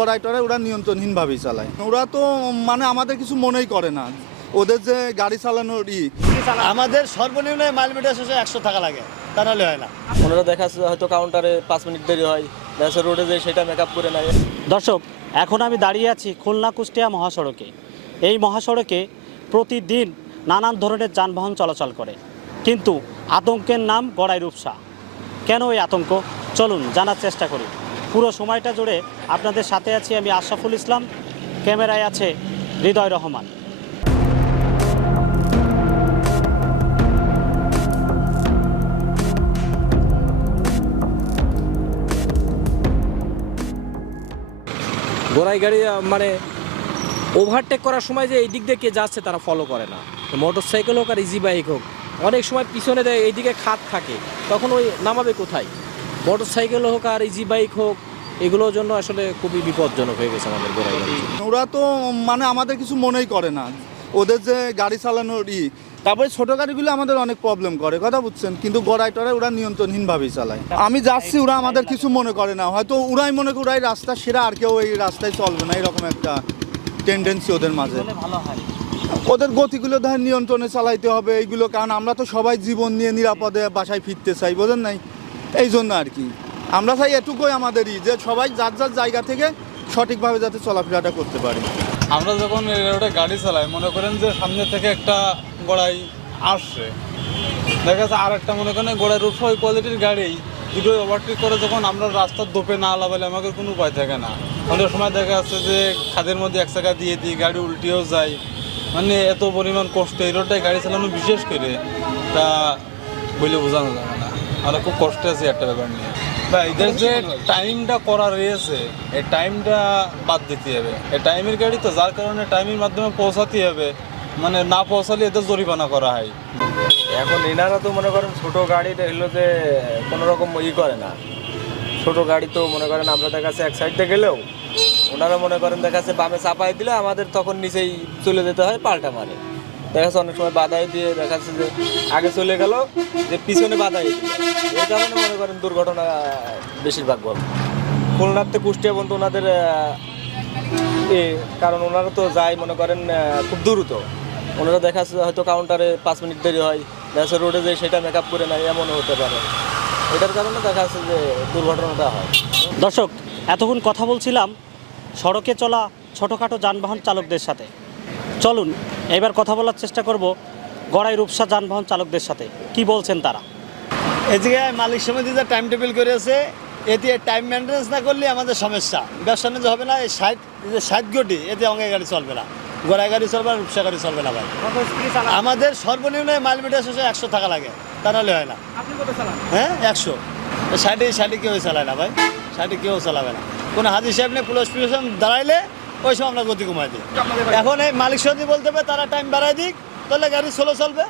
গড়াই টড়াই ওরা নিয়ন্ত্রণহীনভাবেই চালায়। ওরা তো মানে আমাদের কিছু মনেই করে না, ওদের যে গাড়ি চালানোর আমাদের সর্বনিম্ন মাইল মিটার শেষে 100 টাকা লাগে, তা নাহলে হয় না। ওনারা দেখা যাচ্ছে হয়তো কাউন্টারে 5 মিনিট দেরি হয়, দেখা যাচ্ছে রোডে যে সেটা মেকআপ করে নেয়। দর্শক, এখন আমি দাঁড়িয়ে আছি খুলনা কুষ্টিয়া মহাসড়কে। এই মহাসড়কে প্রতিদিন নানান ধরনের যানবাহন চলাচল করে, কিন্তু আতঙ্কের নাম গড়াই রূপসা। কেন এই আতঙ্ক, চলুন জানার চেষ্টা করি। পুরো সময়টা জুড়ে আপনাদের সাথে আছি আমি আশরাফুল ইসলাম, ক্যামেরায় আছে হৃদয় রহমান। গোড়াই গাড়ি মানে ওভারটেক করার সময় যে এই দিক দিয়ে কে যাচ্ছে তারা ফলো করে না। মোটর সাইকেল হোক আর ইজি বাইক হোক, অনেক সময় পিছনে দেয় এইদিকে খাত থাকে, তখন ওই নামাবে কোথায়? মোটর সাইকেল হোক আর ইজি বাইক হোক, এগুলোর জন্য আসলে খুবই বিপজ্জনক হয়ে গেছে আমাদের গোড়াই গাড়ি। ওরা তো মানে আমাদের কিছু মনেই করে না, ওদের যে গাড়ি চালানোর তারপরে ছোটো গাড়িগুলো আমাদের অনেক প্রবলেম করে, কথা বুঝছেন, কিন্তু গড়াই টড়াই ওরা নিয়ন্ত্রণহীনভাবেই চালায়। আমি যাচ্ছি, ওরা আমাদের কিছু মনে করে না, হয়তো ওরাই মনে করে ওরাই রাস্তা সেরা, আর কেউ এই রাস্তায় চলবে না, এরকম একটা টেন্ডেন্সি ওদের মাঝে। ওদের গতিগুলো ধরেন নিয়ন্ত্রণে চালাইতে হবে এইগুলো, কারণ আমরা তো সবাই জীবন নিয়ে নিরাপদে বাসায় ফিরতে চাই, বোঝেন নাই? এই জন্য আর কি আমরা চাই এটুকুই আমাদেরই, যে সবাই যার যার জায়গা থেকে সঠিকভাবে যাতে চলাফেরাটা করতে পারি। আমরা যখন এই রোডে গাড়ি চালাই, মনে করেন যে সামনে থেকে একটা গড়াই আসছে, দেখা যাচ্ছে আর একটা মনে করেন গড়াই রূপসা ওই কোয়ালিটির গাড়ি দুটোই ওভারটেক করে, যখন আমরা রাস্তার দোপে না লাগালে আমাদের কোনো উপায় থাকে না। অনেক সময় দেখা যাচ্ছে যে খাদের মধ্যে এক চাকা দিয়ে দিই, গাড়ি উল্টেও যায়, মানে এত পরিমাণ কষ্ট এই রোডটায় গাড়ি চালানো, বিশেষ করে তা বলে বোঝানো যাবে না। আমরা খুব কষ্টে আছি একটা ব্যাপার নিয়ে। বা এদের যে টাইমটা করা রয়েছে, এই টাইমটা বাদ দিতে হবে। এই টাইমের গাড়ি তো, যার কারণে টাইমের মাধ্যমে পৌঁছাতে হবে, মানে না পৌঁছালে এদের জরিমানা করা হয়। এখন এনারা তো মনে করেন ছোটো গাড়ি এগুলো যে কোনো রকম করে না। ছোটো গাড়ি তো মনে করেন আমরা দেখা যাচ্ছে এক সাইডে গেলেও ওনারা মনে করেন দেখা যাচ্ছে বামে চাপাই দিলে আমাদের তখন নিচেই চলে যেতে হয়, পাল্টা মারে। দেখা যাচ্ছে অনেক সময় বাধাই দিয়ে দেখা যাচ্ছে যে আগে চলে গেল, যে পিছনে বাধাই দিল, এই কারণে মনে করেন দুর্ঘটনা বেশিরভাগ ঘটে। খুলনার থেকে কুষ্টিয়া পর্যন্ত ওনাদের কারণ ওনারা তো যায় মনে করেন খুব দ্রুত। ওনারা দেখা যাচ্ছে হয়তো কাউন্টারে 5 মিনিট দেরি হয়, দেখা যাচ্ছে রোডে যে সেটা মেকআপ করে নেয়, এমনও হতে পারে। এটার কারণে দেখা যাচ্ছে যে দুর্ঘটনাটা হয়। দর্শক, এতক্ষণ কথা বলছিলাম সড়কে চলা ছোটোখাটো যানবাহন চালকদের সাথে। চলুন এবার কথা বলার চেষ্টা করব গড়াই রূপসা যানবাহন চালকদের সাথে, কি বলছেন তারা। এই জায়গায় মালিক সমিতি যে টাইম টেবিল করেছে, এতে টাইম মেনটেন্স না করলে আমাদের সমস্যা, ব্যবসা বাণিজ্য হবে না। এই 60 গটি এতে অঙ্গে গাড়ি চলবে না, গড়াই গাড়ি চলবে না, রূপসা গাড়ি চলবে না ভাই। আমাদের সর্বনিম্ন মাইল মিটার শেষে 100 টাকা লাগে, তা নাহলে হয় না। হ্যাঁ 100, 60 কেউ চালায় না ভাই, 60 কেউ চালাবে না। কোনো হাজির সাহেব নেই, পুলিশ প্রশাসন দাঁড়াইলে ওই সময় আমরা গতি কমাই দিই। এখন এই মালিক সমিতি বলতে হবে তারা টাইম বাড়াই দিক, তাহলে গাড়ি স্লো চলবে।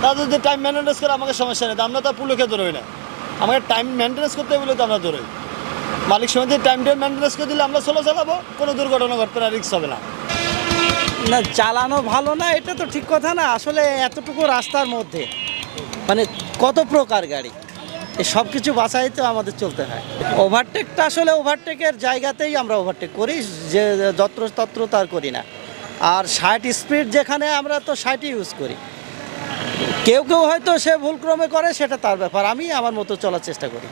তারা যদি টাইম মেনটেন্স করে আমাকে সমস্যা নেই, আমরা তো পুলিশকে ধরই না, আমাকে টাইম মেনটেন্স করতে বলে তো আমরা ধরই। মালিক সমিতির টাইমটা মেনটেন্স করে দিলে আমরা স্লো চালাবো, কোনো দুর্ঘটনা ঘটবে না, রিস্ক হবে না। না চালানো ভালো না এটা তো ঠিক কথা না। আসলে এতটুকু রাস্তার মধ্যে মানে কত প্রকার গাড়ি, এই সব কিছু বাছাই তো আমাদের চলতে হয়। ওভারটেকটা আসলে ওভারটেকের জায়গাতেই আমরা ওভারটেক করি, যে যত্রতত্র তার করি না। আর 60 স্পিড যেখানে আমরা তো 60 ইউজ করি। কেউ কেউ হয়তো সে ভুলক্রমে করে, সেটা তার ব্যাপার, আমি আমার মতো চলার চেষ্টা করি।